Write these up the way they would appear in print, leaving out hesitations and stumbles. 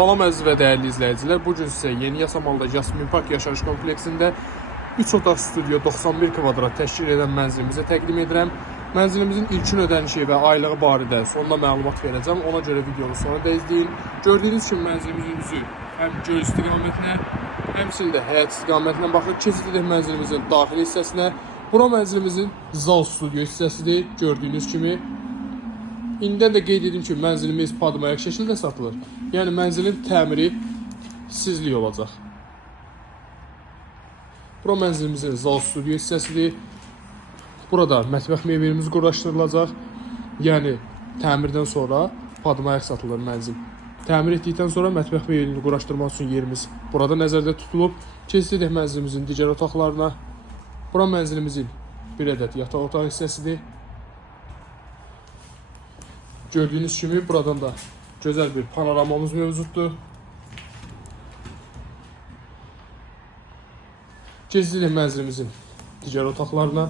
Salam əziz və dəyərli izləyicilər. Bu gün sizə Yeni Yasamalda Yasmin Park yaşayış kompleksində 3 otaq studio 91 kvadrat təşkil edən mənzilimizi təqdim edirəm. Mənzilimizin ilkin ödənişi və aylığı barədə sonda məlumat verəcəm. Ona görə videonu sonunda izləyin. Gördüyünüz kimi mənzilimizin üzü həm göl istiqamətinə, həmçinin də həyat istiqamətinə baxır. Keçid edək mənzilimizin daxili hissəsinə. Bura mənzilimizin zal studio hissəsidir. Gördüyünüz kimi. İndi də qeyd edim ki, mənzilimiz padmayak şəkildə satılır. Yəni mənzilin təmiri sizlik olacaq. Bura mənzilimizin zal studio hissəsidir. Burada mətbəx mebelimiz quraşdırılacaq. Yəni təmirdən sonra padmayak satılır mənzil. Təmir etdikdən sonra mətbəx mebelini quraşdırmaq üçün yerimiz burada nəzərdə tutulub. Keçid edək mənzilimizin digər otaqlarına. Bura mənzilimizin bir ədəd yataq otaq hissəsidir. Gördüyünüz kimi buradan da gözəl bir panoramamız mövcuddur. Keçid edək mənzilimizin digər otaqlarına.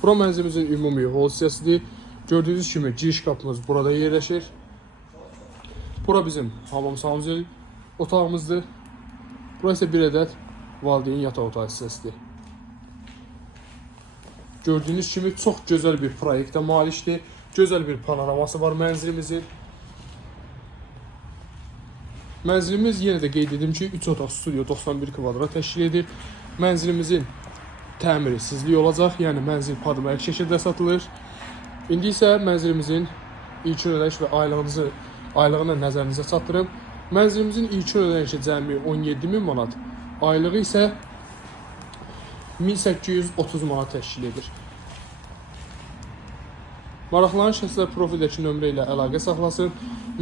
Bura mənzilimizin ümumi hol hissəsidir. Gördüyünüz kimi giriş qapımız burada yerləşir. Bura bizim hamam sanuzel otağımızdır. Bura isə bir ədəd valideyn yataq otaq hissəsidir. Gördüyünüz kimi çox gözəl bir proyektə malikdir. Gözəl bir panoraması var mənzilimizin. Mənzilimiz yenə də qeyd edim ki, 3 otaq studio 91 kvadrat təşkil edir. Mənzilimizin təmiri sizlik olacaq, yəni mənzil padmayak şəkildə satılır. İndi isə mənzilimizin ilkin ödəniş və aylığını nəzərinizə çatdırım. Mənzilimizin ilkin ödənişi cəmi 17.000 manat, aylığı isə 1830 manat təşkil edir. Maraqlanan şəxslər profildəki nömrə ilə əlaqə saxlasın.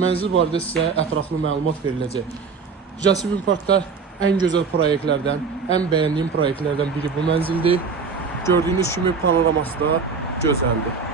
Mənzil barədə sizə ətraflı məlumat veriləcək. Yasmin Parkda ən gözəl proyektlərdən, ən bəyəndiyim proyektlərdən biri bu mənzildir. Gördüyünüz kimi panoraması da gözəldir.